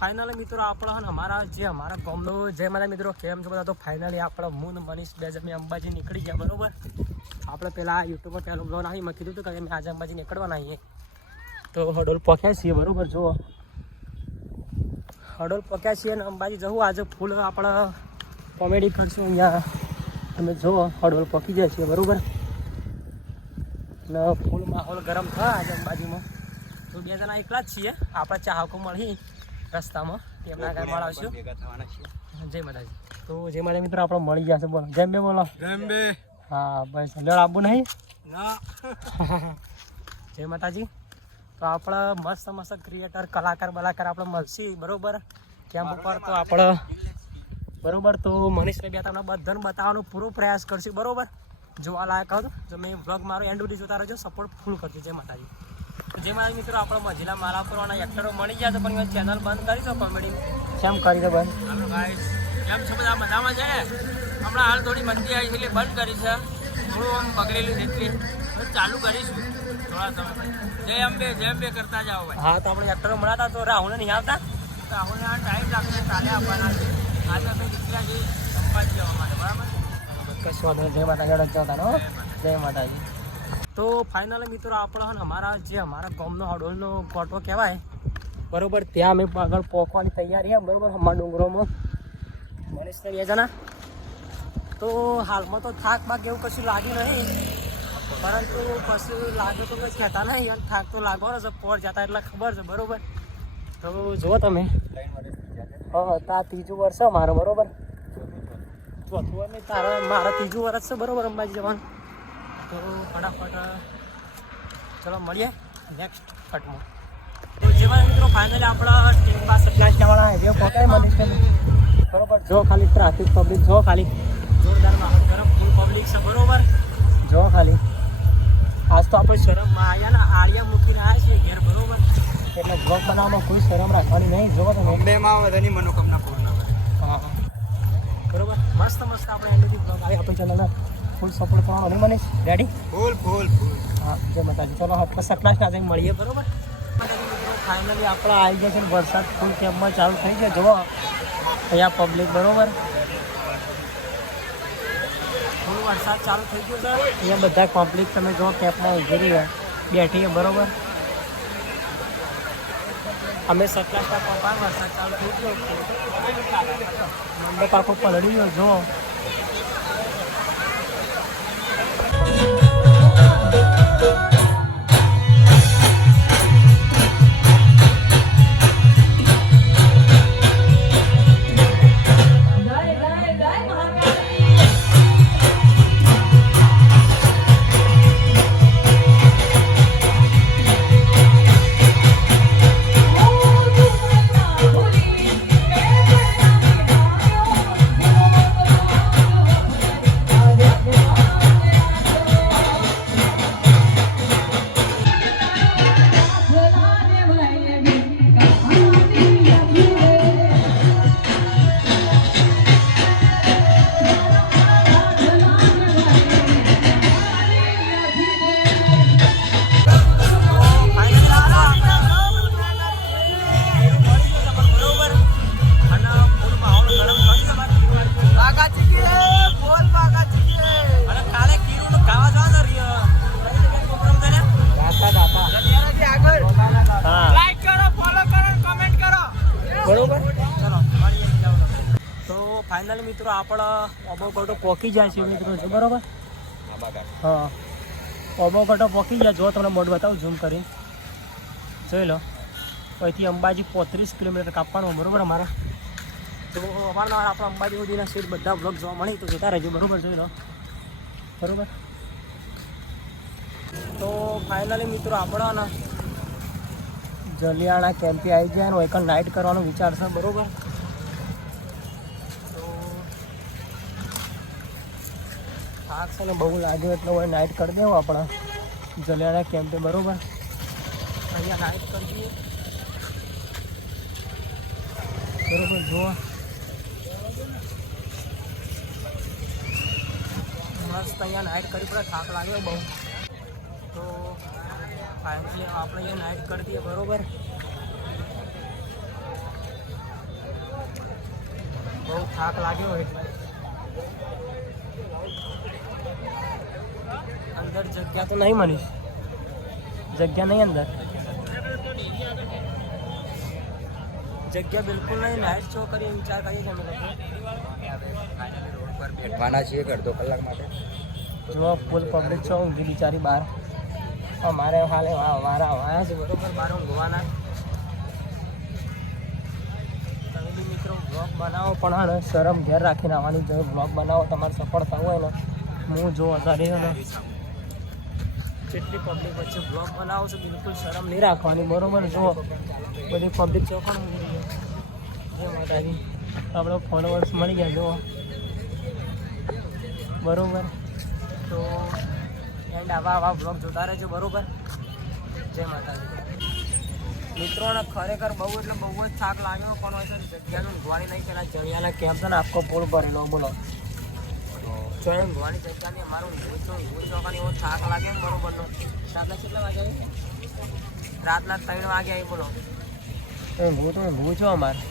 Finally મિત્રો, આપણો હે ને અમારા જે અમારા ગામનો જે મારા મિત્રો કેમ છો બધા, તો ફાઇનલી આપણો મૂન મનીષ બે જણ અંબાજી નીકળી ગયા, બરોબર? આપણે પેલા યુટ્યુબ પહેલું બ્લોગ આવી મેં કીધું હતું કે અમે આજે અંબાજી નીકળવાના આવીએ તો હડોલ પહોંચ્યા છીએ, બરોબર, જુઓ. હડોલ પહોંચ્યા છીએ અને અંબાજી જવું, આજે ફૂલ આપણે કોમેડી કરશું અહીંયા. તમે જુઓ, હડોલ પહોંચી જાય છીએ બરોબર? ને ફૂલ માહોલ ગરમ થાય આજે અંબાજીમાં. તો બે જણા એકલા જ છીએ, આપણે ચાહકો મળી રસ્તામાં. તેમના ઘર મળાવશું. જય માતાજી. તો જય માતા મિત્રો આપણે મળી ગયા છે. બોલો. જેમ બે બોલો. હા બસ. લેડ નહીં? જય માતાજી. તો આપણે મસ્ત મસ્ત ક્રિએટર કલાકાર બલાકાર આપણે મળશે. બરોબર? કેમ્પ ઉપર તો આપણે બરોબર? તો મનીષભાઈ બે તમને બધાને બતાવવાનો પૂરો પ્રયાસ કરશું. બરોબર? જોવા લાયક હતો જો મેં વ્લોગ મારો એન્ડ સુધી જોતા રહેજો. સપોર્ટ ફૂલ કરજો. જય માતાજી. જે મારા મિત્રો આપણો મજીલા માલાપુરવાના એક્ટરો મળી ગયા તો પણ ચેનલ બંધ કરી દો કોમેડી કેમ કરી દો બંધ? હાલો ગાઈસ કેમ છો બધા? મજામાં છે? હમણાં હાલ થોડી મંદી આવી એટલે બંધ કરી છે. થોડું આમ બગડેલું છે એટલે ચાલુ કરીશું. થોડા સમય જય અંબે જય અંબે કરતા જાઓ ભાઈ. હા તો આપણે એક્ટરો મળ્યા તો રાહુલ નહીં આવતા? આપણે આ ટાઈમ લાગશે કાલે આવવાના છે. આજે અમે દીકરા જઈ સંપાદ જવા માટે બરાબર? કશું વાંધો જય માતાજી. જય માતાજી. તો ફાઇનલ મિત્રો આપણો અમારા જે અમારા ગામનો હડોલનો કોટો કહેવાય, બરોબર, ત્યાં અમે આગળ પહોંચવાની તૈયારી છે બરોબર અમારા ડુંગરોમાં. મનીષને બે જણા. તો હાલમાં તો થાક બાક એવું કશું લાગ્યું નહીં, પરંતુ કશું લાગે તો કંઈ કહેતા નહીં, અને થાક તો લાગવાનો છે, પોર જતા એટલે ખબર છે, બરોબર. તો જુઓ તમે. હા તા ત્રીજું વર્ષ મારો બરોબર. ચોથું તારા, મારા ત્રીજું વર્ષ છે, બરોબર, અંબાજી જવાનું. તો ફટાફટ. ચલો મળીએ નેક્સ્ટ કટમાં તો જેવા મિત્રો ફાઇનલી આપણા સ્ટેટ પાસે ક્લાસવાળા હાઈવે પહોંચાય બરોબર? જો ખાલી ટ્રાફિક પબ્લિક જો ખાલી. જોરદાર માહોલ ગરમ ફૂલ પબ્લિક છે બરોબર? જો ખાલી. આજ તો આપણે શરમમાં આવ્યા ને આળિયા મૂકીને આવ્યા છીએ ઘેર બરોબર? એટલે બ્લોગ બનાવવામાં કોઈ શરમ રાખવાની નહીં જો તમે. અંબેમાં બધાની મનોકામના પૂર્ણ હા બરોબર? મસ્ત મસ્ત આપણે એન્ડથી બ્લોગ આવી આપણી ચેનલને ફૂલ સપોર્ટ કરવાનો અમે મને રેડી ફૂલ ફૂલ હા જય માતાજી. ચલો આપણે સકલાસ ના મળીએ બરોબર? ફાઇનલી આપણે આવી છે વરસાદ ફૂલ કેમ્પમાં ચાલુ થઈ ગયો. જુઓ અહીંયા પબ્લિક બરોબર? ફૂલ વરસાદ ચાલુ થઈ ગયો છે. અહીંયા બધા પબ્લિક તમે જુઓ કેમ્પમાં ઊભી રહી બેઠી બરોબર? અમે સકલાસના પપ્પા વરસાદ ચાલુ થઈ ગયો. મંડપ આખો પલળી ગયો જુઓ. ફાઇનલી મિત્રો, આપણે ઓબો ગોટો પોકી જાય છે મિત્રો, જો બરાબર? હા. ઓબો પોકી જાય, જો તમને મોડ બતાવું ઝૂમ કરી જોઈ લો. અહીંથી અંબાજી પોત્રીસ કિલોમીટર કાપવાનું બરાબર અમારે? તો અમારા આપણે અંબાજી સુધીના સીટ બધા બ્લોગ જોવા મળી, તો જતા રહેજો, બરોબર, જોઈ લો. બરાબર? તો ફાઇનલી મિત્રો, આપણા ને જલિયાણા કેમ્પી આવી જાય ને એક નાઇટ કરવાનો વિચાર છે, બરોબર? થાક છે ને બહુ લાગ્યો એટલે હવે નાઇટ કરી દેવું આપણે. જલિયાણા કેમ્પે બરાબર? અહીંયા નાઇટ કરી દઈએ. બરોબર, જુઓ. મસ્ત અહીંયા નાઇટ કરી પડે થાક લાગ્યો બહુ. તો ફાઇનલી આપણે અહીંયા નાઇટ કરી દઈએ, બરાબર? બહુ થાક લાગ્યો એટલે અંદર જગ્યા તો નહીં મળી. જગ્યા નહીં અંદર. જગ્યા બિલકુલ નહીં નાઇટ શો કરી વિચાર કરીએ છીએ અમે લોકો. બેઠવાના છીએ એક અડધો કલાક માટે? જો ફૂલ પબ્લિક છો ઊંઘી બિચારી બહાર અમારે હાલે મારા વાયા છે બરોબર બહાર ઊંઘવાના તમે બી મિત્રો બ્લોગ બનાવો પણ હા શરમ ઘેર રાખીને આવવાની જો બ્લોગ બનાવો તમારે સફળ થવું હોય ને હું જો અત્યારે જેટલી પબ્લિક વચ્ચે બ્લોગ બનાવો છો, બિલકુલ શરમ નહીં રાખવાની. બરોબર? જો બધી પબ્લિક ચોખણ જય માતાજી, આપણો ફોલોવર્સ મળી ગયા જો બરોબર? તો એન્ડ આવા આવા બ્લોગ જોતા રહેજો, બરોબર? જય માતાજી. મિત્રોને ખરેખર બહુ એટલે બહુ જ થાક લાગ્યો, પણ હોય છે જગ્યાનું જોવાની નહીં, કે ચણિયાના કેમ છે ને, આખો પૂળ ભરેલો, બોલો. જો એમ ઊંઘવાની જગ્યાની અમારું ઊંઘું છું ઊંઘું છું પણ એવો થાક લાગે ને બરોબરનો રાતના કેટલા વાગે આવી? રાતના ત્રણ વાગે આવી બોલો. ભૂત તો ભૂ છો અમારે.